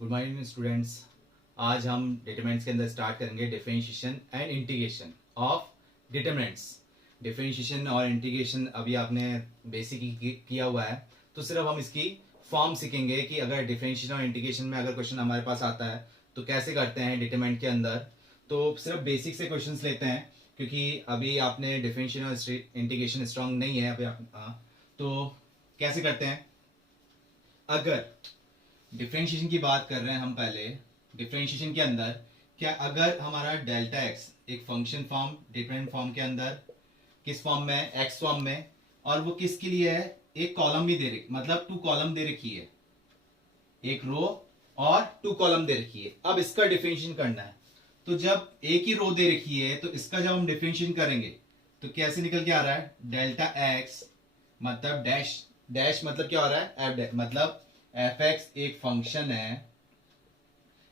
Good morning students. आज हम determinants के अंदर स्टार्ट करेंगे differentiation and integration of determinants. Differentiation और इंटीग्रेशन अभी आपने बेसिक ही किया हुआ है, तो सिर्फ हम इसकी फॉर्म सीखेंगे कि अगर डिफरेंशिएशन और इंटीग्रेशन में अगर क्वेश्चन हमारे पास आता है तो कैसे करते हैं डिटरमिनेंट के अंदर। तो सिर्फ बेसिक से क्वेश्चंस लेते हैं, क्योंकि अभी आपने डिफरेंशिएशन और इंटीग्रेशन स्ट्रांग नहीं है अभी तो कैसे करते हैं। अगर डिफरेंशिएशन की बात कर रहे हैं हम, पहले डिफरेंशिएशन के अंदर क्या, अगर हमारा डेल्टा एक्स एक फंक्शन फॉर्म डिफरेंट फॉर्म के अंदर, किस फॉर्म में, एक्स फॉर्म में, और वो किसके लिए है, एक कॉलम भी दे रखी, मतलब 2 कॉलम दे रखी है, एक रो और 2 कॉलम दे रखी है। अब इसका डिफरेंशिएशन करना है, तो जब एक ही रो दे रखी है तो इसका जब हम डिफरेंशिएशन करेंगे तो कैसे निकल के आ रहा है, डेल्टा एक्स मतलब डैश, डैश मतलब क्या हो रहा है, एफ, मतलब एफ एक्स एक फंक्शन है।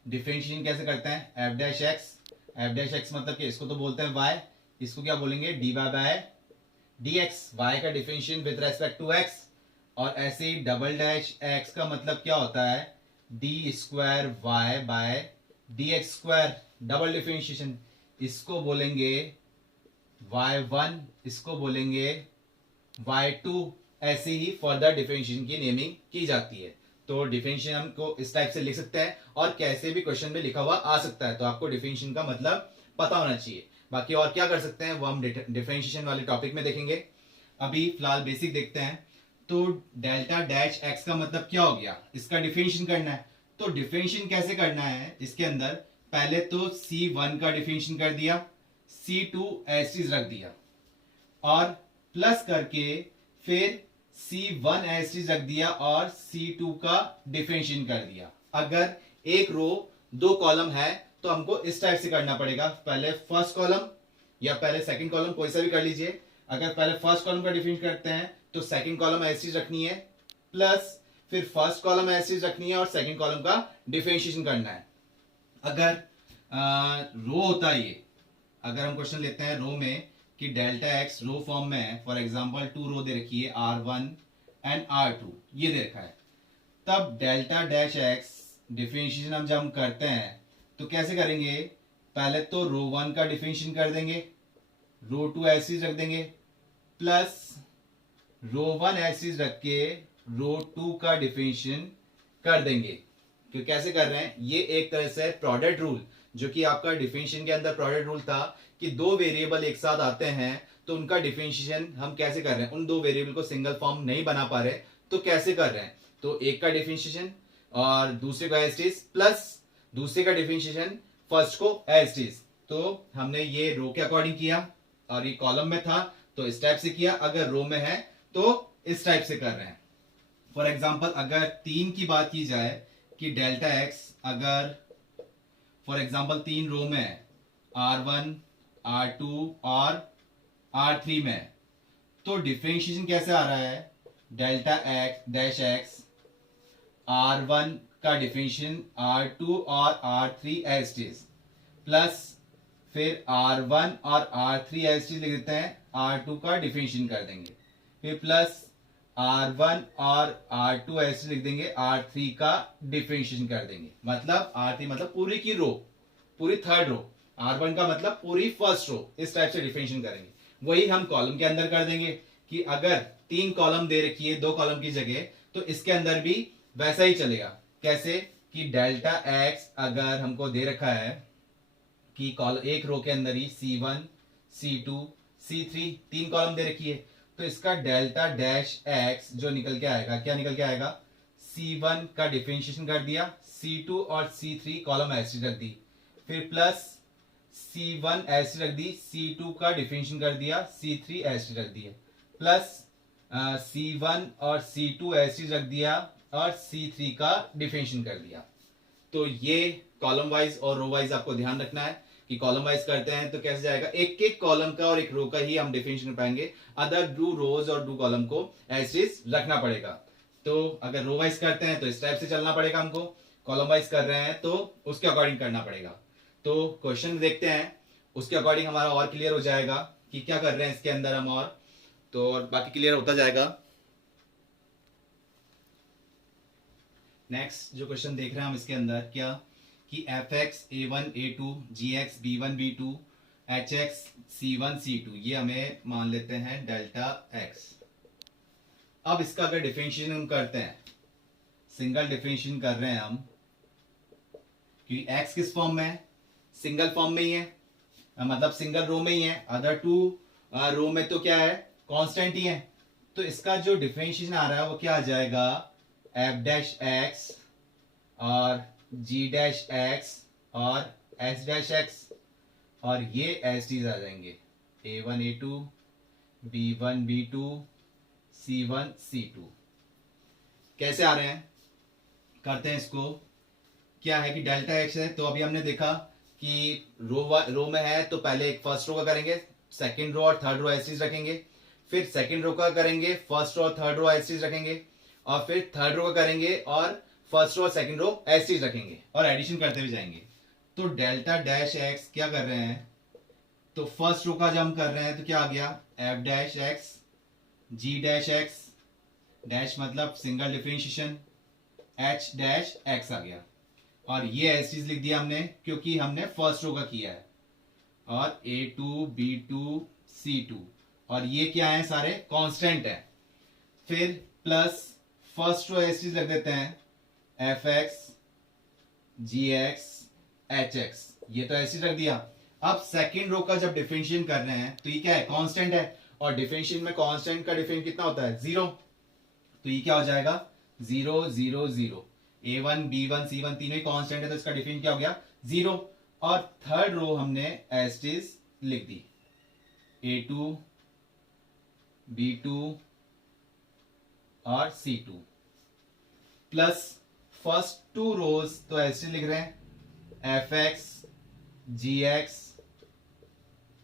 डिफरेंशिएशन कैसे करते हैं, F dash x, F dash x मतलब कि इसको तो बोलते हैं वाई, इसको क्या बोलेंगे, D Y by D X, Y का differentiation with respect to X. और ऐसे ही डबल डैश एक्स का मतलब क्या होता है, D square Y by D X square, double differentiation. इसको बोलेंगे y1, इसको बोलेंगे y2। ऐसे ही फर्दर डिफरेंशिएशन की नेमिंग की जाती है। तो डिफरेंशिएशन हम को इस टाइप से लिख सकते हैं, और कैसे भी क्वेश्चन में लिखा हुआ आ सकता है, तो आपको डिफरेंशिएशन का मतलब पता होना चाहिए। बाकी और क्या कर सकते हैं वो हम डिफरेंशिएशन वाले टॉपिक में देखेंगे। अभी फिलहाल बेसिक देखते हैं। तो डेल्टा डैश एक्स का मतलब क्या हो गया, इसका डिफरेंशिएशन करना है। तो डिफरेंशिएशन कैसे करना है, इसके अंदर पहले तो C1 का डिफरेंशिएशन कर दिया, C2 एसिड रख दिया, और प्लस करके फिर C1 एसिड रख दिया और C2 का डिफरेंशिएशन कर दिया। अगर एक रो 2 कॉलम है तो हमको इस टाइप से करना पड़ेगा, पहले फर्स्ट कॉलम या पहले सेकंड कॉलम, कोई सा भी कर लीजिए। अगर पहले फर्स्ट कॉलम का डिफरेंशिएशन करते हैं तो सेकंड कॉलम एसिड रखनी है, प्लस फिर फर्स्ट कॉलम एसिड रखनी है और सेकंड कॉलम का डिफरेंशिएशन करना है। अगर रो होता है ये, अगर हम क्वेश्चन लेते हैं रो में कि डेल्टा एक्स रो फॉर्म में है, फॉर एग्जांपल 2 रो दे रखी है, R1 एंड R2 ये दे रखा है, तब डेल्टा डैश एक्स डिफरेंशिएशन हम जब हम करते हैं तो कैसे करेंगे, पहले तो रो 1 का डिफरेंशिएशन कर देंगे, रो 2 ऐसे रख देंगे, प्लस रो 1 ऐसे रख के रो 2 का डिफरेंशिएशन कर देंगे। क्यों कैसे कर रहे हैं, ये एक तरह से प्रोडक्ट रूल, जो कि आपका डिफरेंशिएशन के अंदर प्रोडक्ट रूल था कि 2 वेरिएबल एक साथ आते हैं तो उनका डिफरेंशिएशन हम कैसे कर रहे हैं, उन 2 वेरिएबल को सिंगल फॉर्म नहीं बना पा रहे तो कैसे कर रहे हैं, तो एक का डिफरेंशिएशन और दूसरे का एज इज, प्लस दूसरे का डिफरेंशिएशन फर्स्ट को एज इज। तो हमने ये रो के अकॉर्डिंग किया, और ये कॉलम में था तो इस टाइप से किया, अगर रो में है तो इस टाइप से कर रहे हैं। फॉर एग्जाम्पल अगर 3 की बात की जाए कि डेल्टा एक्स, अगर फॉर एग्जाम्पल 3 रो में है, R1 R2 और R3 में, तो डिफरेंशिएशन कैसे आ रहा है, delta x dash x R1 का डिफरेंशिएशन R2 और R3 as it is, plus फिर R1 और R3 एज इट इज लिख देते हैं, R2 का डिफरेंशिएशन कर देंगे, फिर प्लस R1 और R2 ऐसे लिख देंगे, R3 का डिफरेंशिएशन कर देंगे। मतलब R3 मतलब पूरी की रो, पूरी थर्ड रो, R1 का मतलब पूरी फर्स्ट रो, इस टाइप से डिफरेंशिएशन करेंगे। वही हम कॉलम के अंदर कर देंगे कि अगर 3 कॉलम दे रखी है 2 कॉलम की जगह, तो इसके अंदर भी वैसा ही चलेगा। कैसे कि डेल्टा एक्स अगर हमको दे रखा है कि एक रो के अंदर ही C1 C2 C3 3 कॉलम दे रखी है, तो इसका डेल्टा डैश एक्स जो निकल के आएगा, क्या निकल के आएगा, C1 का डिफरेंशिएशन कर दिया, C2 और C3 कॉलम ऐसे रख दी, फिर प्लस C1 ऐसे रख दी, C2 का डिफरेंशिएशन कर दिया, C3 ऐसे रख दिया, प्लस C1 और C2 ऐसे रख दिया और C3 का डिफरेंशिएशन कर दिया। तो ये कॉलम वाइज और रो वाइज आपको ध्यान रखना है कि कॉलम वाइज करते हैं तो कैसे जाएगा, एक एक कॉलम का और एक रो का ही हम डिफरेंशिएशन कर पाएंगे, अदर 2 रोज और 2 कॉलम को एज इज रखना पड़ेगा। तो अगर रो वाइज करते हैं तो इस टाइप से चलना पड़ेगा हमको, कॉलम वाइज कर रहे हैं तो उसके अकॉर्डिंग करना पड़ेगा। तो क्वेश्चन देखते हैं, उसके अकॉर्डिंग हमारा और क्लियर हो जाएगा कि क्या कर रहे हैं इसके अंदर हम, और तो बाकी क्लियर होता जाएगा। नेक्स्ट जो क्वेश्चन देख रहे हैं हम इसके अंदर क्या कि F X A1 A2 G X B1 B2 H X C1 C2 ये हमें मान लेते हैं डेल्टा एक्स। अब इसका अगर डिफरेंशिएशन हम करते हैं, सिंगल डिफरेंशिएशन कर रहे हैं हम, क्योंकि एक्स किस फॉर्म में है, सिंगल फॉर्म में ही है, मतलब सिंगल रो में ही है, अदर टू रो में तो क्या है, कांस्टेंट ही है। तो इसका जो डिफरेंशिएशन आ रहा है वो क्या आ जाएगा, एफ डैश एक्स और जी डैश एक्स और एच डैश एक्स, और ये एस टीज आ जाएंगे A1 A2 B1 B2 C1 C2। कैसे आ रहे हैं, करते हैं इसको। क्या है कि डेल्टा एक्स है, तो अभी हमने देखा कि रो में है तो पहले एक फर्स्ट रो का करेंगे, सेकंड रो और थर्ड रो एस रखेंगे, फिर सेकंड रो का करेंगे, फर्स्ट रो और थर्ड रो एस रखेंगे, और फिर थर्ड रो का करेंगे और फर्स्ट रो और सेकंड रो एस रखेंगे, और एडिशन करते हुए जाएंगे। तो डेल्टा डैश एक्स क्या कर रहे हैं, तो फर्स्ट रो का जब हम कर रहे हैं तो क्या आ गया, F dash X G dash X, dash मतलब single differentiation, H dash X आ गया, और ये एस लिख दिया हमने क्योंकि हमने फर्स्ट रो का किया है, और A2 B2 C2, और ये क्या है, सारे कांस्टेंट है। फिर प्लस फर्स्ट रो एस लग देते हैं, F X G X H x, ये तो ऐसे रख दिया। अब सेकंड रो का जब डिफरेंशिएशन कर रहे हैं तो ये क्या है, कांस्टेंट है, और डिफरेंशिएशन में कांस्टेंट का डिफरेंस कितना होता है, 0। तो ये क्या हो जाएगा, 0 0 0। A1 B1 C1 तीनों ही कांस्टेंट है तो इसका डिफरेंस क्या हो गया, 0। और थर्ड रो हमने एज इट इज लिख दी, A2 B2 और C2, plus first two rows तो ऐसे लिख रहे हैं, F X G X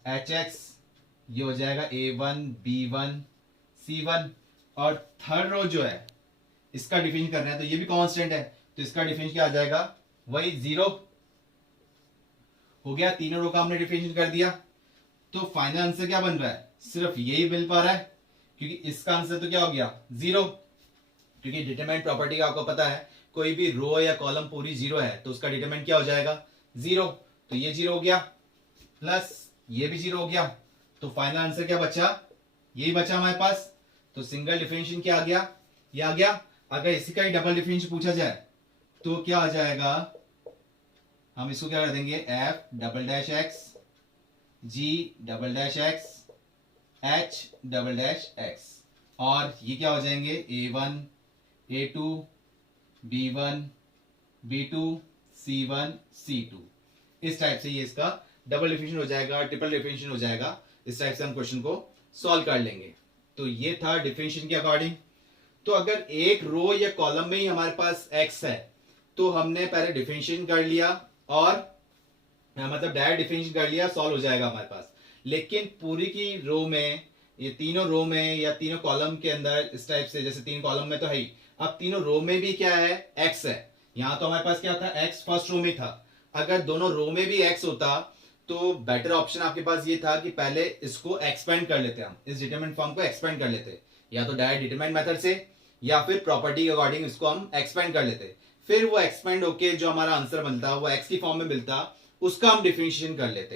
H x, ये हो जाएगा A1 B1 C1, और थर्ड रो जो है इसका डिफरेंस करना है तो ये भी कांस्टेंट है तो इसका डिफरेंस क्या आ जाएगा, वही 0 हो गया। तीनों रो का हमने डिफरेंशिएट कर दिया, तो फाइनल आंसर क्या बन रहा है, सिर्फ यही मिल पा रहा है, क्योंकि इसका आंसर तो क्या हो गया, 0, क्योंकि डिटरमिनेंट प्रॉपर्टी का आपको पता है, कोई भी रो या कॉलम पूरी 0 है तो उसका डिटरमिनेंट क्या हो जाएगा, 0। तो ये 0 हो गया, प्लस ये भी 0 हो गया, तो फाइनल आंसर क्या बचा, यही बचा हमारे पास। तो सिंगल डिफरेंशिएशन क्या आ गया, ये आ गया। अगर इसी का ही डबल डिफरेंशिएशन पूछा जाए तो क्या आ जाएगा, हम इसको क्या कर देंगे, F double dash X G double dash X H double dash X, और ये क्या हो जाएंगे, A1 A2 B1 B2 C1 C2। इस टाइप से ये इसका डबल डिफरेंशिएशन हो जाएगा, ट्रिपल डिफरेंशिएशन हो जाएगा। इस टाइप से हम क्वेश्चन को सॉल्व कर लेंगे। तो ये था डिफरेंशिएशन के अकॉर्डिंग। तो अगर एक रो या कॉलम में ही हमारे पास x है तो हमने पहले डिफरेंशिएशन कर लिया, और मतलब डायरेक्ट डिफरेंशिएशन कर लिया, सॉल्व हो जाएगा हमारे पास। लेकिन पूरी की रो में, ये तीनों रो में या तीनों कॉलम के अंदर इस टाइप से, जैसे तीन कॉलम में तो है ही, अब तीनों रो में भी क्या है, x है। यहां तो हमारे पास क्या था, x फर्स्ट रो में था। अगर दोनों रो में भी x होता तो बेटर ऑप्शन आपके पास ये था कि पहले इसको एक्सपेंड कर लेते, हम इस डिटरमिनेंट फॉर्म को एक्सपेंड कर लेते, या तो डायरेक्ट डिटरमिनेंट मेथड से या फिर प्रॉपर्टी के अकॉर्डिंग इसको हम एक्सपेंड कर लेते। फिर वो एक्सपेंड होके जो हमारा आंसर बनता वो x की फॉर्म में मिलता, उसका हम डिफरेंशिएशन कर लेते।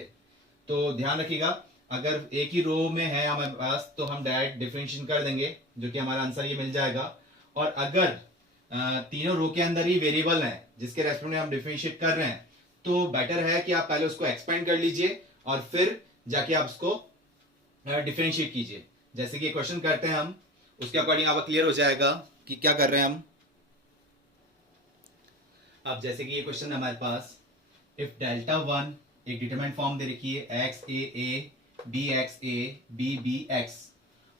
तो ध्यान रखिएगा, अगर एक ही रो में है हमारे पास तो हम डायरेक्ट डिफरेंशिएशन कर देंगे, जो कि हमारा आंसर ये मिल जाएगा। और अगर तीनों रो के अंदर ही वेरिएबल है जिसके रेस्पेक्ट में हम डिफरेंशिएट कर रहे हैं, तो बेटर है कि आप पहले उसको एक्सपेंड कर लीजिए और फिर जाके आप उसको डिफरेंशिएट कीजिए। जैसे कि क्वेश्चन करते हैं हम, उसके अकॉर्डिंग आपको क्लियर हो जाएगा कि क्या कर रहे हैं हम। अब जैसे कि ये क्वेश्चन है हमारे पास, इफ डेल्टा 1 एक डिटरमिनेंट फॉर्म दे रखी है, X A B X A B X,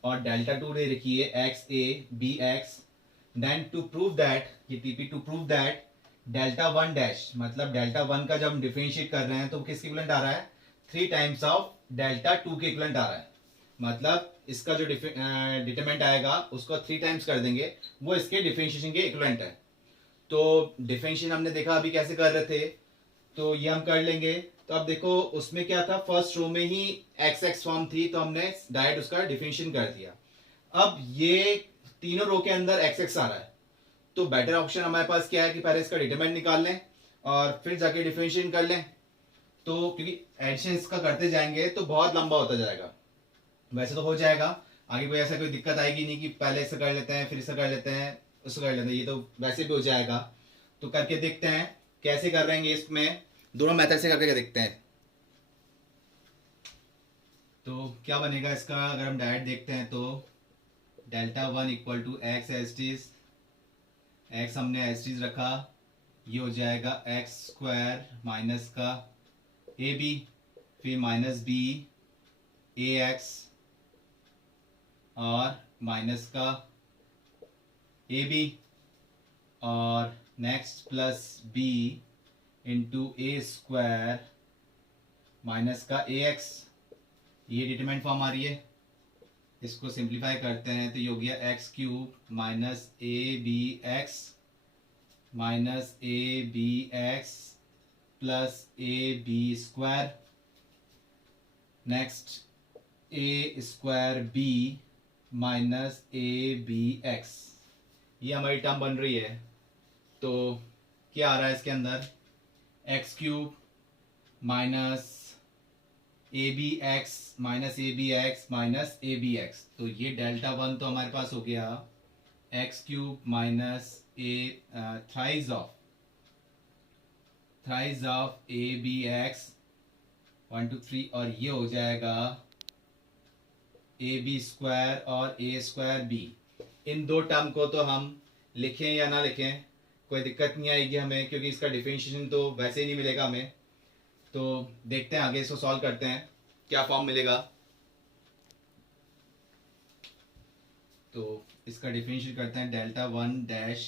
और डेल्टा 2 दे रखी है, X A B X, then to prove that, ये TP to prove that delta 1 dash, मतलब डेल्टा 1 का जब हम डिफरेंशिएट कर रहे हैं तो किसके इक्विवेलेंट आ रहा है, 3 टाइम्स ऑफ डेल्टा 2 के इक्विवेलेंट आ रहा है। मतलब इसका जो डिटरमिनेंट आएगा उसको 3 टाइम्स कर देंगे, वो इसके डिफरेंशिएशन के इक्विवेलेंट है। तो डिफरेंशिएशन हमने देखा अभी कैसे कर रहे थे, तो ये हम कर लेंगे। तो अब देखो उसमें क्या था, फर्स्ट रो में ही एक्स एक्स फॉर्म थी तो हमने डायरेक्ट उसका डिफरेंशिएशन कर दिया। अब ये तीनों रो के अंदर एक्स एक्स आ रहा है, तो बेटर ऑप्शन हमारे पास क्या है कि पहले इसका डिटरमिनेंट निकाल लें और फिर जाके डिफरेंशिएशन कर लें। तो क्योंकि एडिशन इसका करते जाएंगे तो बहुत लंबा होता जाएगा, वैसे तो हो जाएगा, आगे कोई ऐसा कोई दिक्कत आएगी नहीं कि पहले इससे कर लेते हैं फिर इससे कर लेते हैं उससे कर लेते हैं, ये तो वैसे भी हो जाएगा। तो करके देखते हैं कैसे कर रहे हैं इसमें, दोनों मेथड से करके देखते हैं। तो क्या बनेगा इसका, अगर हम डायरेक्ट देखते हैं तो डेल्टा 1 इक्वल टू एक्स एस टीज, एक्स हमने एस टीज रखा, ये हो जाएगा एक्स स्क्वायर माइनस का ए बी, फिर माइनस बी ए एक्स और माइनस का ए बी और next plus B into A square minus का ए एक्स, ये डिटरमिनेंट फॉर्म आ रही है। इसको सिंप्लीफाई करते हैं तो ये हो गया X cube minus A B X minus A B X plus A B square, next A square B minus A B X, ये हमारी टर्म बन रही है। तो क्या आ रहा है इसके अंदर, X cube minus A B X minus A B X minus A B X, तो ये डेल्टा 1 तो हमारे पास हो गया X cube minus A thrice of A B X 1 2 3 और ये हो जाएगा ए बी स्क्वायर और ए स्क्वायर बी। इन दो टर्म को तो हम लिखें या ना लिखें कोई दिक्कत नहीं आएगी हमें, क्योंकि इसका डिफरेंशिएशन तो वैसे ही नहीं मिलेगा हमें। तो देखते हैं आगे इसको सॉल्व करते हैं क्या फॉर्म मिलेगा। तो इसका डिफरेंशिएट करते हैं, डेल्टा 1 डैश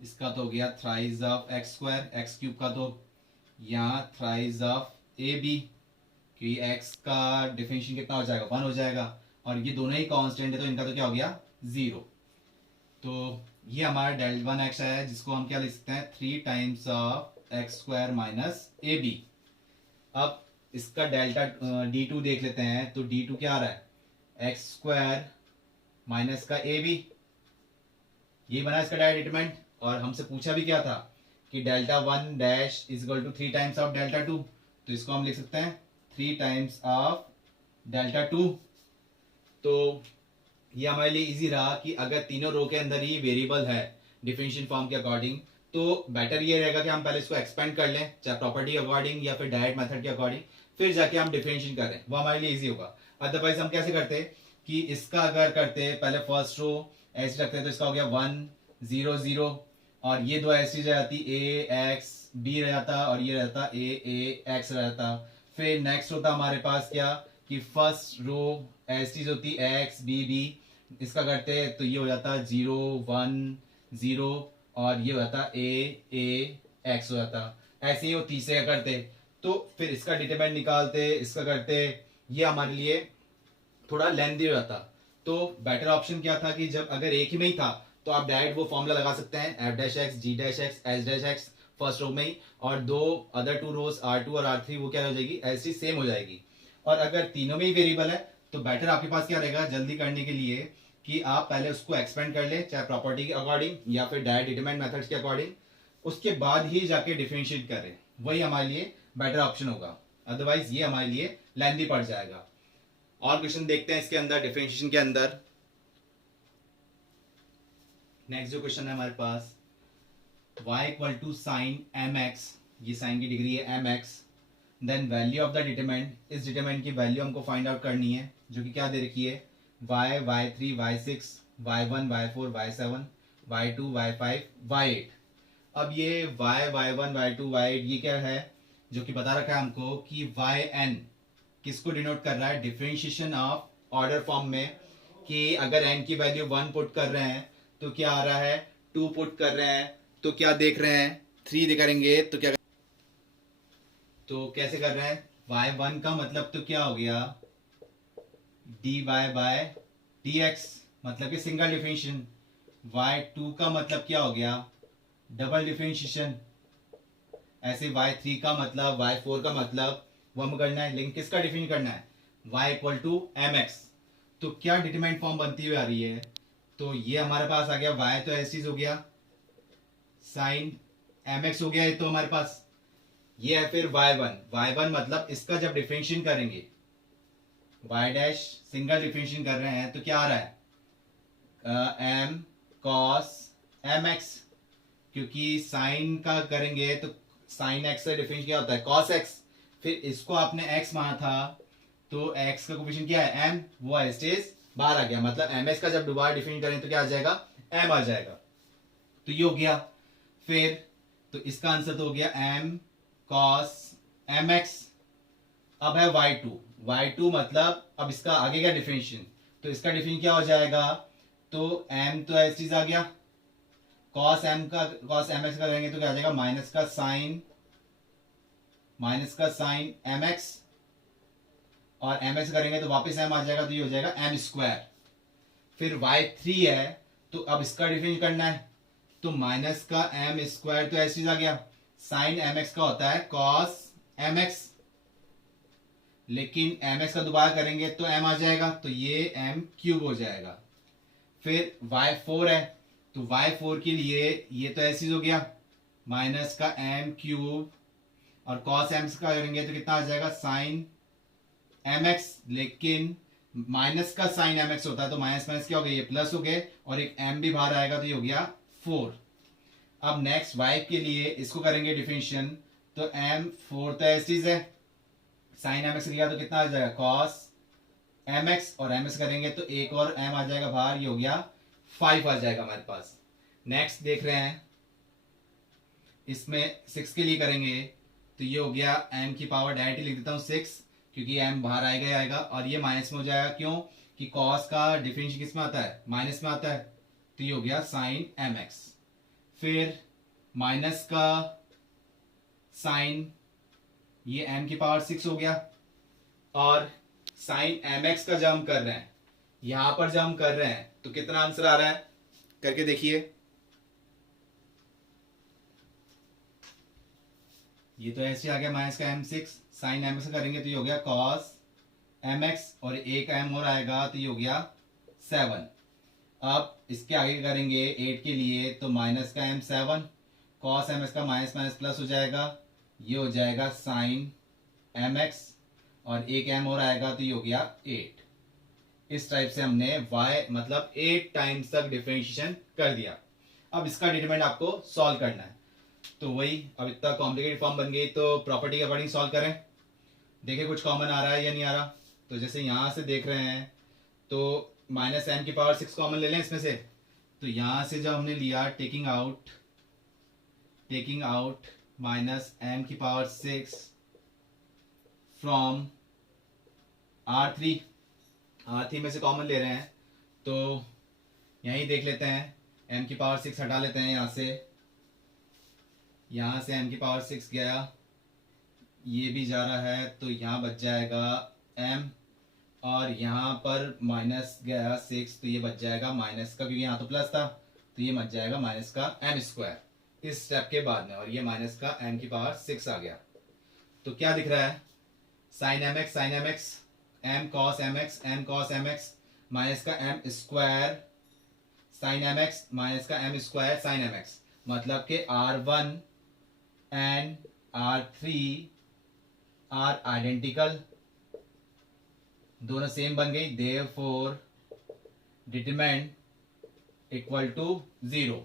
इसका तो हो गया thrice of X square, x cube का तो यहाँ थ्राइज ऑफ ए बी, क्योंकि एक्स का डिफरेंशिएशन कितना हो जाएगा 1 हो जाएगा और ये दोनों ही कांस्टेंट है तो इनका तो क्या हो गया 0। तो ये हमारा डेल्टा 1 एक्स है जिसको हम क्या लिख सकते हैं 3 times of X square minus A B. अब इसका डेल्टा d2 देख लेते हैं, तो d2 क्या आ रहा है एक्स स्क्वायर माइनस का ए बी, ये बना इसका डायरेक्ट डिटरमिनेंट। और हमसे पूछा भी क्या था कि delta 1 dash is equal to 3 times of delta 2, तो इसको हम लिख सकते हैं 3 टाइम्स ऑफ डेल्टा 2। तो ये हमारे लिए इजी रहा कि अगर तीनों रो के अंदर ही वेरिएबल है डिफरेंशियल फॉर्म के अकॉर्डिंग, तो बेटर ये रहेगा कि हम पहले इसको एक्सपेंड कर लें, चाहे प्रॉपर्टी के अकॉर्डिंग या फिर डायरेक्ट मेथड के अकॉर्डिंग, फिर जाके हम डिफरेंशिएट करें, वो हमारे लिए इजी होगा। अदरवाइज हम कैसे करते कि इसका अगर करते पहले फर्स्ट रो ऐसे रखते तो इसका हो गया 1 0 0 और ये दो ऐसी रह जाती ए एक्स बी रह जाता और ये रहता ए एक्स रहता। फिर नेक्स्ट होता हमारे पास क्या कि फर्स्ट रो ऐसी होती एक्स बी बी, इसका करते तो ये हो जाता 0 1 0 और ये हो जाता ए एक्स हो जाता। ऐसे ही वो तीसरे का करते तो फिर इसका डिटरमिनेंट निकालते, इसका करते, ये हमारे लिए थोड़ा लेंथी हो जाता। तो बेटर ऑप्शन क्या था कि जब अगर एक ही में ही था तो आप डायरेक्ट वो फॉर्मूला लगा सकते हैं F dash X G dash X S dash X first row में ही, और दो अदर टू रोज R2 और R3 वो क्या हो जाएगी ऐसी सेम हो जाएगी। और अगर तीनों में ही वेरिएबल है तो बेटर आपके पास क्या रहेगा जल्दी करने के लिए कि आप पहले उसको एक्सपेंड कर ले, चाहे प्रॉपर्टी के अकॉर्डिंग या फिर डायरेक्ट डिटरमिनेंट मेथड्स के अकॉर्डिंग, उसके बाद ही जाके डिफरेंशिएट करें, वही हमारे लिए बेटर ऑप्शन होगा। अदरवाइज ये हमारे लिए लेंथी पड़ जाएगा। और क्वेश्चन देखते हैं इसके अंदर डिफरेंशिएशन के अंदर। नेक्स्ट जो क्वेश्चन है हमारे पास y equal to sine mx, ये साइन की डिग्री है mx, then value of the determinant, इस डिटरमिनेंट की वैल्यू हमको फाइंड आउट करनी है जो कि क्या दे रखी है y y3 y6 y1 y4 y7 y2 y5 y8। अब ये y y1 y2 y8 ये क्या है जो कि बता रखा है हमको कि yn किसको डिनोट कर रहा है डिफरेंशिएशन ऑफ ऑर्डर फॉर्म में, कि अगर n की वैल्यू 1 पुट कर रहे हैं तो क्या आ रहा है 2 पुट कर रहे हैं तो क्या देख रहे हैं 3 करेंगे तो क्या, तो कैसे कर रहे हैं y1 का मतलब तो क्या हो गया dy बाय dx, मतलब कि सिंगल डिफरेंशिएशन। y2 का मतलब क्या हो गया डबल डिफरेंशिएशन। ऐसे y3 का मतलब y4 का मतलब वो हमें करना है, लेकिन किसका डिफरेंशिएट करना है y इक्वल टू mx। तो क्या डिटरमिनेंट फॉर्म बनती हुई आ रही है, तो ये हमारे पास आ गया y तो ऐसी हो गया साइन एम एक्स हो गया ये तो हमारे पास। ये है फिर y1 मतलब इसका जब डिफरेंशिएशन करेंगे, y डैश सिंगल डिफरेंशिएशन कर रहे हैं तो क्या आ रहा है m cos mx, क्योंकि साइन का करेंगे तो साइन x का डिफरेंशिएशन क्या होता है cos x, फिर इसको आपने x माना था तो x का कोफिशिएंट क्या है m, वो स्टेज बाहर आ गया, मतलब mx का जब दोबारा डिफरेंशिएट करें तो क्या आ जाएगा m आ जाएगा। तो ये हो गया। फिर तो इसका आंसर तो हो गया m cos mx। अब है y2 मतलब अब इसका आगे का डिफरेंशिएशन, तो इसका डिफरेंशिएशन क्या हो जाएगा, तो m तो एज चीज आ गया, cos mx का करेंगे तो क्या आ जाएगा माइनस का साइन mx, और mx करेंगे तो वापस m आ जाएगा, तो ये हो जाएगा m स्क्वायर। फिर y3 है तो अब इसका डिफरेंशिएशन करना है, तो माइनस का m स्क्वायर तो ऐसे आ गया, साइन mx का होता है cos mx, लेकिन mx का दोबारा करेंगे तो m आ जाएगा, तो ये m क्यूब हो जाएगा। फिर y4 है तो y4 के लिए ये तो ऐसे हो गया माइनस का m क्यूब, और cos m का करेंगे तो कितना आ जाएगा साइन mx, लेकिन माइनस का साइन mx होता है तो माइनस माइनस क्या हो गया ये प्लस हो गए, और एक m भी बाहर आएगा तो ये हो गया 4। अब नेक्स्ट y के लिए इसको करेंगे डिफरेंशिएशन, तो m4 तो ऐसी है, साइन mx लिया तो कितना आ जाएगा cos mx, और ms करेंगे तो एक और m आ जाएगा बाहर, ये हो गया 5 आ जाएगा हमारे पास। नेक्स्ट देख रहे हैं, इसमें 6 के लिए करेंगे तो ये हो गया m की पावर डायरेक्टली लिख देता हूँ 6, क्योंकि m बाहर आएगा ही आएगा, और ये माइनस में हो जाएगा, क्यों कि cos का डिफरेंशिएशन किस में आता है माइनस में आता है, तो ये हो गया साइन mx। फिर माइनस का साइन ये m की पावर 6 हो गया, और साइन mx का जब हम कर रहे हैं, यहां पर जब हम कर रहे हैं तो कितना आंसर आ रहा है करके देखिए, ये तो ऐसे आ गया माइनस का m6, साइन mx करेंगे तो ये हो गया cos mx, और एक m और आएगा तो ये हो गया 7। अब इसके आगे करेंगे 8 के लिए तो माइनस का m7, cos mx का माइनस माइनस प्लस हो जाएगा, ये हो जाएगा साइन mx, और एक m और आएगा तो ये हो गया 8। इस टाइप से हमने y मतलब 8 टाइम्स तक डिफरेंशिएशन कर दिया। अब इसका डिटरमिनेंट आपको सॉल्व करना है, तो वही अब इतना कॉम्प्लिकेटेड फॉर्म बन गई तो प्रॉपर्टी के अकॉर्डिंग सॉल्व करें, देखिए कुछ कॉमन आ रहा है या नहीं आ रहा। तो जैसे यहां से देख रहे हैं तो माइनस m की पावर 6 कॉमन ले लें इसमें से, तो यहां से जब हमने लिया टेकिंग आउट माइनस m की पावर 6 फ्रॉम R3 में से कॉमन ले रहे हैं, तो यहीं देख लेते हैं m की पावर 6 हटा लेते हैं, यहां से m की पावर 6 गया, ये भी जा रहा है तो यहाँ बच जाएगा m, और यहाँ पर माइनस गया 6 तो ये बच जाएगा माइनस का, क्योंकि यहाँ तो प्लस था तो ये बच जाएगा माइनस का m स्क्वायर इस स्टेप के बाद में, और ये माइनस का m की पावर 6 आ गया। तो क्या दिख रहा है sine mx m cos mx minus का m square sine mx minus का m स्क्वायर साइन mx, मतलब के R1 and R3 are identical, दोनों सेम बन गई, देयरफॉर डिटरमिनेंट इक्वल टू 0,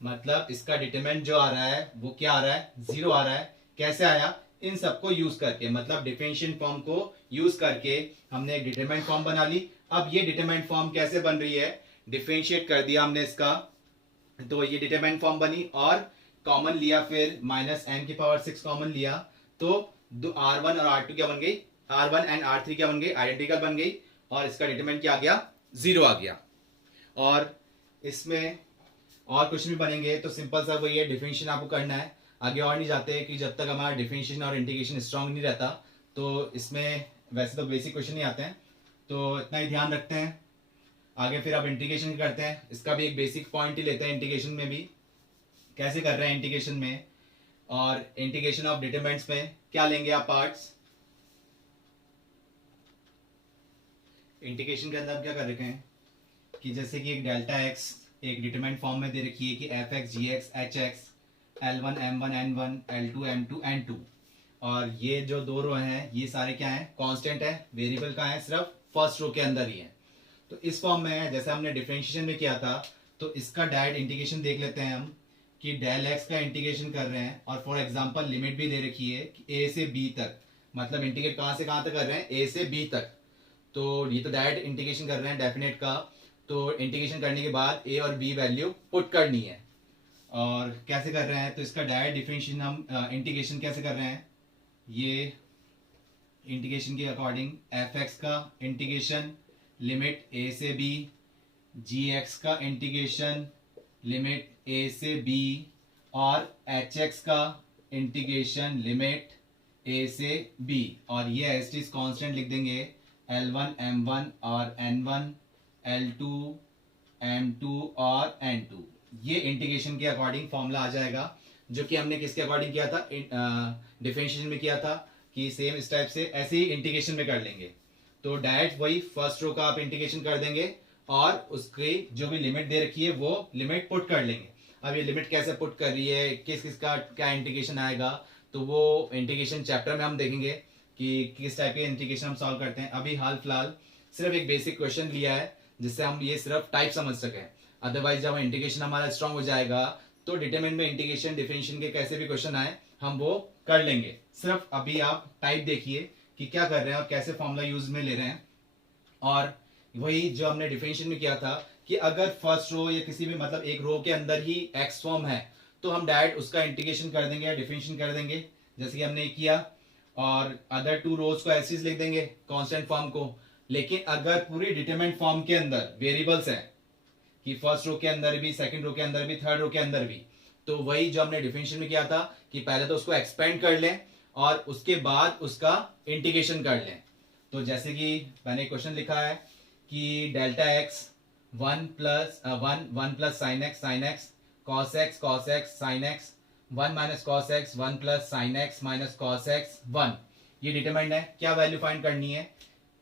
मतलब इसका डिटरमिनेंट जो आ रहा है वो क्या आ रहा है 0 आ रहा है। कैसे आया, इन सबको यूज करके, मतलब डिफरेंशिएशन फॉर्म को यूज करके हमने एक डिटरमिनेंट फॉर्म बना ली। अब ये डिटरमिनेंट फॉर्म कैसे बन रही है, डिफरेंशिएट कर दिया हमने इसका, तो ये डिटरमिनेंट फॉर्म बनी, और कॉमन लिया फिर माइनस m की पावर 6 कॉमन लिया, तो R1 और R2 क्या बन गई, R1 एंड R3 क्या बन गई आइडेंटिकल बन गई, और इसका डिटरमिनेंट क्या आ गया 0 आ गया। और इसमें और कुछ भी बनेंगे तो सिंपल सा वही है, डिफरेंशिएशन आपको करना है, आगे और नहीं जाते कि जब तक हमारा डिफरेंशिएशन और इंटीग्रेशन स्ट्रांग नहीं रहता, तो इसमें वैसे तो बेसिक क्वेश्चन नहीं आते हैं, तो इतना ही ध्यान रखते हैं। आगे फिर अब इंटीग्रेशन करते हैं, इसका भी एक बेसिक पॉइंट ही लेते हैं, इंटीग्रेशन में भी कैसे कर रहे हैं इंटीग्रेशन में, और इंटीग्रेशन ऑफ डिटरमिनेंट्स में क्या लेंगे आप पार्ट्स। इंटीग्रेशन के अंदर हम क्या कर रखे हैं कि जैसे कि एक डेल्टा एक्स एक डिटरमिनेंट फॉर्म में दे रखी है कि F X G X H X L1 M1 N1 L2 M2 N2। और ये जो दो रो हैं ये सारे क्या हैं, कांस्टेंट है, वेरिएबल का है, सिर्फ फर्स्ट रो के अंदर ही है। तो इस फॉर्म में है, जैसे हमने डिफरेंशिएशन में किया था, तो इसका डायरेक्ट इंटीग्रेशन देख लेते हैं हम कि डेल एक्स का इंटीग्रेशन कर रहे हैं और फॉर एग्जांपल लिमिट भी दे रखी है कि ए से बी तक, मतलब इंटीग्रेट कहाँ से कहाँ तक कर रहे हैं, ए से बी तक। तो ये तो डायरेक्ट इंटीग्रेशन कर रहे हैं डेफिनेट का, तो इंटीग्रेशन करने के बाद ए और बी वैल्यू पुट करनी है। और कैसे कर रहे हैं, तो इसका डायरेक्ट डिफरेंशिएशन हम इंटीग्रेशन कैसे कर रहे हैं, ये इंटीग्रेशन के अकॉर्डिंग एफ एक्स का इंटीग्रेशन लिमिट ए से बी, जी एक्स का इंटीग्रेशन लिमिट ए से बी, और एच एक्स का इंटीग्रेशन लिमिट ए से बी। और ये एस टी कॉन्स्टेंट लिख देंगे L1 M1 और N1 L2 M2 और N2। ये इंटीग्रेशन के अकॉर्डिंग फॉर्मूला आ जाएगा, जो कि हमने किसके अकॉर्डिंग किया था, डिफरेंशिएशन में किया था कि सेम इस टाइप से ऐसे ही इंटीग्रेशन में कर लेंगे। तो डायरेक्ट वही फर्स्ट रो का आप इंटीग्रेशन कर देंगे और उसकी जो भी लिमिट दे रखी है वो लिमिट पुट कर लेंगे। अब ये लिमिट कैसे पुट कर रही है, किस किस का क्या इंटीग्रेशन आएगा, तो वो इंटीग्रेशन चैप्टर में हम देखेंगे कि किस टाइप के इंटीग्रेशन हम सॉल्व करते हैं। अभी हाल फिलहाल सिर्फ एक बेसिक क्वेश्चन लिया है जिससे हम ये सिर्फ टाइप समझ सकें। अदरवाइज जब इंटीग्रेशन हमारा स्ट्रांग हो जाएगा तो डिटरमिनेंट में इंटीग्रेशन डिफरेंशिएशन के कैसे भी क्वेश्चन आए हम वो कर लेंगे। सिर्फ अभी आप टाइप देखिए कि क्या कर रहे हैं और कैसे फॉर्मूला यूज में ले रहे हैं। और वही जो हमने डिफरेंशिएशन में किया था कि अगर फर्स्ट रो या किसी भी मतलब एक रो के अंदर ही एक्स फॉर्म है तो हम डायरेक्ट उसका इंटीग्रेशन कर देंगे या डिफरेंशिएशन कर देंगे, जैसे कि हमने किया। और अदर टू रोज को ऐसे लिख देंगे कांस्टेंट फॉर्म को। लेकिन अगर पूरी डिटरमिनेंट फॉर्म के अंदर वेरिएबल्स हैं कि फर्स्ट रो के अंदर भी, सेकंड रो के अंदर भी, थर्ड रो के अंदर भी, तो वही जो हमने डिफरेंशिएशन में किया था कि पहले तो उसको एक्सपेंड कर लें और उसके बाद उसका इंटीग्रेशन कर लें। तो जैसे कि मैंने क्वेश्चन लिखा है कि delta x one plus sine x cos x sine x 1 minus cos x 1 plus sine x minus cos x 1, ये डिटरमाइंड है। क्या वैल्यू फाइंड करनी है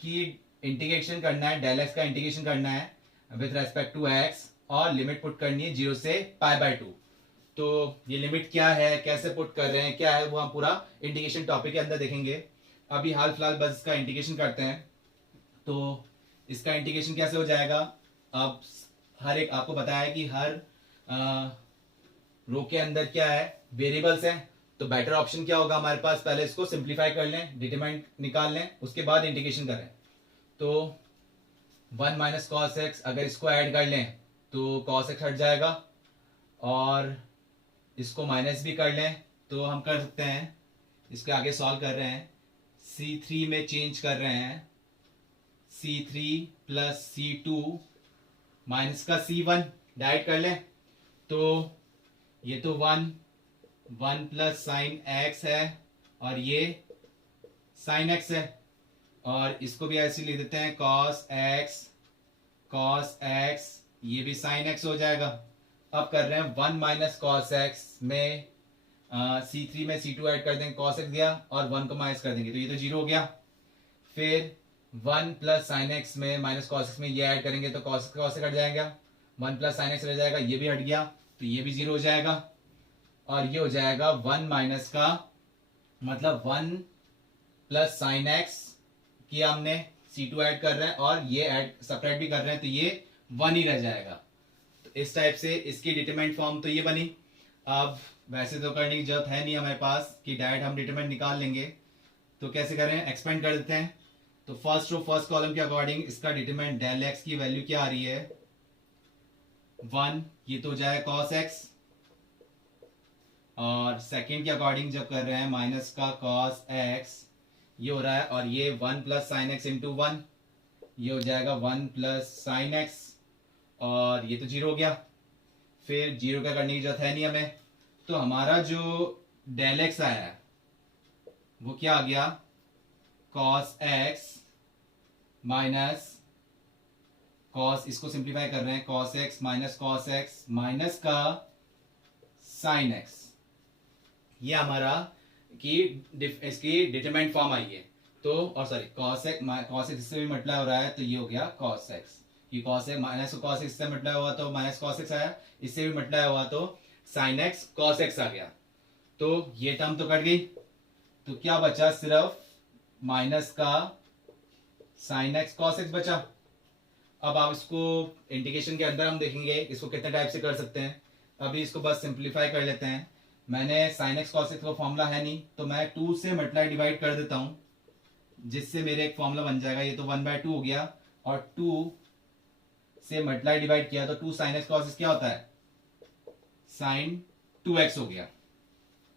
कि इंटीग्रेशन करना है, डेल एक्स का इंटीग्रेशन करना है विथ रेस्पेक्ट टू एक्स और लिमिट पुट करनी है 0 से π/2। तो ये लिमिट क्या है, कैसे पुट कर रहे हैं, क्या है, वो हम पूरा इंटीग्रेशन टॉपिक के अंदर देखेंगे। अभी हाल फिलहाल बस इसका इंटीग्रेशन करते हैं। तो इसका इंटीग्रेशन कैसे हो जाएगा, अब हर एक आपको बताया कि हर रो के अंदर क्या है, वेरिएबल्स हैं। तो बेटर ऑप्शन क्या होगा हमारे पास, पहले इसको सिंप्लीफाई कर लें, डिटरमिनेंट निकाल लें, उसके बाद इंटीग्रेशन करें। तो 1 माइनस कॉस एक्स, अगर इसको ऐड कर लें तो कॉस एक्स हट जाएगा, और इसको माइनस भी कर लें तो हम कर सकते हैं। इसके आगे सॉल्व कर रहे हैं, C3 में चेंज कर रहे हैं, C3 प्लस C2 माइनस का C1 डायरेक्ट कर लें। तो ये तो 1 प्लस साइन एक्स है और ये साइन एक्स है, और इसको भी ऐसे लिख देते हैं कॉस एक्स, ये भी साइन एक्स हो जाएगा। अब कर रहे हैं 1 माइनस कॉस एक्स में C3 में C2 ऐड कर देंगे, कॉस एक्स दिया और 1 को माइनस कर देंगे तो ये तो 0 हो गया। फिर 1 प्लस साइन एक्स में माइनस कॉस एक्स में ये ऐड करेंगे तो कॉस एक्स कट जाएगा, 1 प्लस साइन एक्स रह जाएगा, ये भी हट गया तो ये भी 0 हो जाएगा। और ये हो जाएगा 1 माइनस का मतलब 1 प्लस साइन एक्स किया हमने, C2 ऐड कर रहे हैं और ये ऐड सेपरेट भी कर रहे हैं तो ये 1 ही रह जाएगा। तो इस टाइप से इसकी डिटरमिनेंट फॉर्म तो ये बनी। अब वैसे तो करने की जरूरत है नहीं हमारे पास कि डायरेक्ट हम डिटरमिनेंट निकाल लेंगे, तो कैसे करें, एक्सपेंड कर देते हैं। तो फर्स्ट रो फर्स्ट कॉलम के अकॉर्डिंग इसका डिटरमिनेंट डेल एक्स की वैल्यू क्या आ रही है 1, ये तो हो जाएगा कॉस एक्स, और सेकंड के अकॉर्डिंग जब कर रहे हैं माइनस का कॉस एक्स ये हो रहा है, और ये 1 प्लस साइन एक्स इंटू 1, ये हो जाएगा 1 प्लस साइन एक्स, और ये तो 0 हो गया। फिर 0 का करने की जरूरत है नहीं हमें, तो हमारा जो डेल एक्स आया है वो क्या आ गया, कॉस एक्स माइनस कॉस, इसको सिंप्लीफाई कर रहे हैं, कॉस एक्स माइनस का साइन एक्स, ये हमारा की इसकी डिटरमिनेंट फॉर्म आई है। तो और सॉरी कॉस एक्स इससे भी मल्टीप्लाई हो रहा है तो ये हो गया कॉस एक्स, ये cos x minus cos x से मल्टीप्लाई हुआ तो माइनस कॉस एक्स आया, इससे भी मल्टीप्लाई हुआ तो साइन एक्स कॉस एक्स आ गया। तो ये टर्म तो कट गई, तो क्या बचा, सिर्फ माइनस का साइन एक्स कॉस एक्स बचा। अब आप इसको इंटीग्रेशन के अंदर हम देखेंगे इसको कितने टाइप से कर सकते हैं। अभी इसको बस सिंप्लीफाई कर लेते हैं। मैंने साइन एक्स कॉस एक्स का फॉर्मूला है नहीं, तो मैं 2 से मल्टीप्लाई डिवाइड कर देता हूं, जिससे मेरे एक फॉर्मूला बन जाएगा। ये तो 1/2 हो गया, और 2 से मल्टीप्लाई डिवाइड किया तो 2 साइन एक्स कॉस एक्स क्या होता है, साइन 2x हो गया।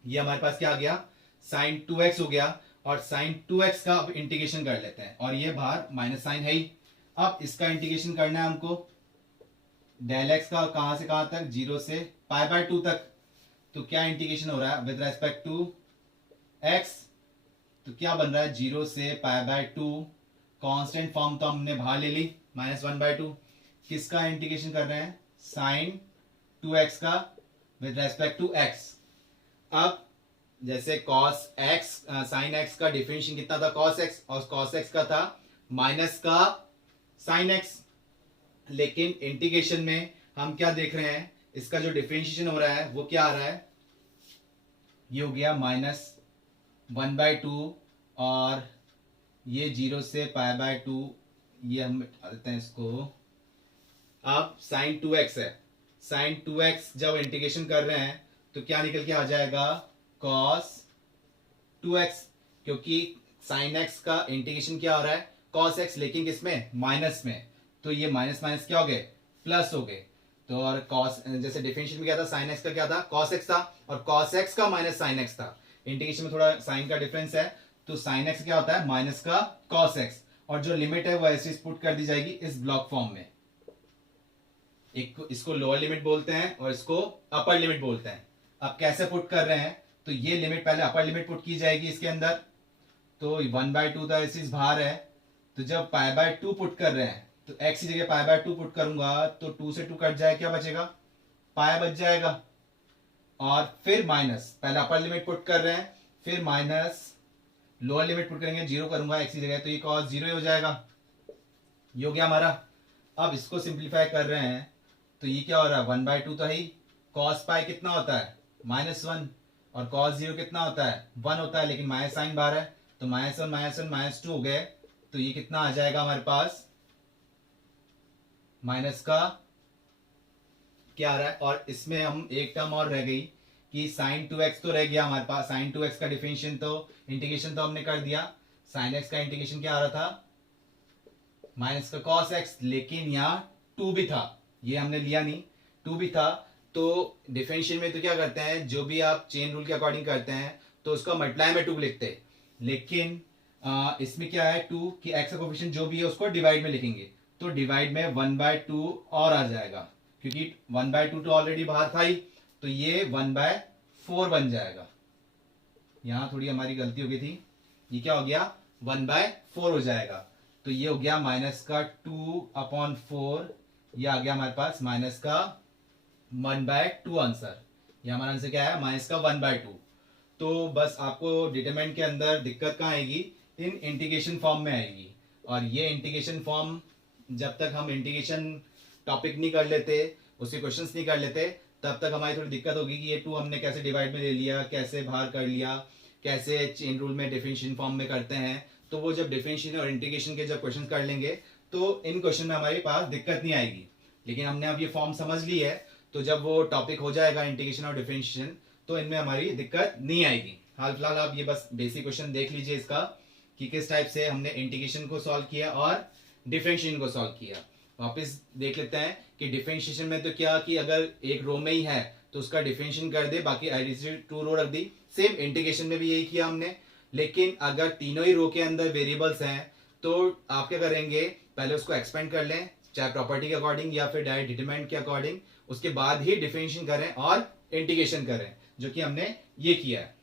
ये हमारे पास क्या आ गया, साइन 2x हो गया। और साइन 2x का अब इंटीग्रेशन कर लेते हैं, और ये बाहर माइनस साइन है ही। अब इसका इंटीग्रेशन करना है हमको, डेल एक्स का कहां से कहां तक, 0 से π/2 तक। तो क्या इंटीग्रेशन हो रहा है विद रेस्पेक्ट टू x, तो क्या बन रहा है, 0 से π/2। कांस्टेंट फॉर्म तो हमने बाहर ले ली, -1/2। किसका इंटीग्रेशन कर रहे हैं, साइन 2x का विद रेस्पेक्ट टू x। अब जैसे cos x sin x का डिफरेंशिएशन कितना था, cos x, और cos x का था माइनस का sin x। लेकिन इंटीग्रेशन में हम क्या देख रहे हैं, इसका जो डिफरेंशिएशन हो रहा है वो क्या आ रहा है, ये हो गया -1/2, और ये 0 से π/2, ये हम मिटा देते हैं इसको। अब sin 2x है, sin 2x जब इंटीग्रेशन कर रहे हैं तो क्या निकल के आ जाएगा, cos 2x, क्योंकि sin x का इंटीग्रेशन क्या हो रहा है, cos x, लेकिन किसमें, माइनस में। तो ये माइनस माइनस क्या हो गए, प्लस हो गए। तो और cos, जैसे डिफरेंशियल में क्या था, sin x का क्या था, cos x था, और cos x का माइनस sin x था। इंटीग्रेशन में थोड़ा साइन का डिफरेंस है, तो sin x क्या होता है, माइनस का cos x, और जो लिमिट है वो ऐसे पुट कर दी जाएगी इस ब्लॉक फॉर्म में। एक इसको लोअर लिमिट बोलते हैं और इसको अपर लिमिट बोलते हैं। अब कैसे पुट कर रहे हैं, तो ये लिमिट पहले अपर लिमिट पुट की जाएगी इसके अंदर, तो 1/2 था, इस बाहर है। तो जब π/2 पुट कर रहे हैं तो x की जगह π/2 पुट करूंगा, तो 2 से 2 कट जाए, क्या बचेगा, पाई बच जाएगा। और फिर माइनस, पहले अपर लिमिट पुट कर रहे हैं, फिर माइनस लोअर लिमिट पुट करेंगे, 0 करूंगा x की जगह, तो ये cos 0 हो जाएगा। ये हो गया हमारा। अब इसको सिंप्लीफाई कर रहे हैं तो ये क्या हो रहा है, 1/2 तो है ही, cos पाई कितना होता है, -1, और cos 0 कितना होता है, 1 होता है, लेकिन माइनस साइन बाहर है, तो -1 -2 हो गए। तो ये कितना आ जाएगा हमारे पास, माइनस का क्या आ रहा है, और इसमें हम एक टर्म और रह गई कि sin 2x तो रह गया हमारे पास। sin 2x का डिफरेंशिएशन तो इंटीग्रेशन तो हमने कर दिया। sin x का इंटीग्रेशन क्या आ रहा था, माइनस का cos x, लेकिन यहाँ 2 भी था, ये हमने लिया नहीं, 2 भी था। तो डिफरेंशियल में तो क्या करते हैं, जो भी आप चेन रूल के अकॉर्डिंग करते हैं तो उसका मल्टीप्लाई में 2 लिखते हैं, लेकिन इसमें क्या है 2 कि x का कोफिशिएंट जो भी है उसको डिवाइड में लिखेंगे, तो डिवाइड में 1/2 और आ जाएगा, क्योंकि 1/2 तो ऑलरेडी बाहर था ही, तो ये 1/4 बन जाएगा। यहां थोड़ी हमारी गलती हो गई थी, ये क्या हो गया, 1/4 हो जाएगा। तो ये हो गया माइनस का 2/4, ये आ गया हमारे पास माइनस का 1/2 आंसर। ये हमारा आंसर क्या है, माइनस का 1/2। तो बस आपको डिटरमिनेंट के अंदर दिक्कत कहाँ आएगी, इन इंटीग्रेशन फॉर्म में आएगी। और ये इंटीग्रेशन फॉर्म जब तक हम इंटीग्रेशन टॉपिक नहीं कर लेते, उसके क्वेश्चंस नहीं कर लेते, तब तक हमारी थोड़ी दिक्कत होगी कि ये 2 हमने कैसे डिवाइड में ले लिया, कैसे बाहर कर लिया, कैसे चेन रूल में डिफरेंशिएशन फॉर्म में करते हैं। तो वो जब डिफरेंशिएशन और इंटीग्रेशन के जब क्वेश्चन कर लेंगे तो इन क्वेश्चन में हमारे पास दिक्कत नहीं आएगी। लेकिन हमने अब ये फॉर्म समझ ली है, तो जब वो टॉपिक हो जाएगा इंटीग्रेशन और डिफरेंशिएशन, तो इनमें हमारी दिक्कत नहीं आएगी। हाल फिलहाल आप ये बस बेसिक क्वेश्चन देख लीजिए इसका, कि किस टाइप से हमने इंटीग्रेशन को सॉल्व किया और डिफरेंशिएशन को सॉल्व किया। वापस देख लेते हैं कि डिफरेंशिएशन में तो क्या कि अगर एक रो में ही है तो उसका डिफरेंशिएशन कर दे, बाकी एडिशनल 2 रो रख दी। सेम इंटीग्रेशन में भी यही किया हमने, लेकिन अगर तीनों ही रो के अंदर वेरिएबल्स हैं तो आप क्या करेंगे, पहले उसको एक्सपेंड कर लें, चाहे प्रॉपर्टी के अकॉर्डिंग या फिर डायरेक्ट डिटरमिनेंट के अकॉर्डिंग, उसके बाद ही डिफरेंशिएशन करें और इंटीग्रेशन करें, जो कि हमने ये किया है।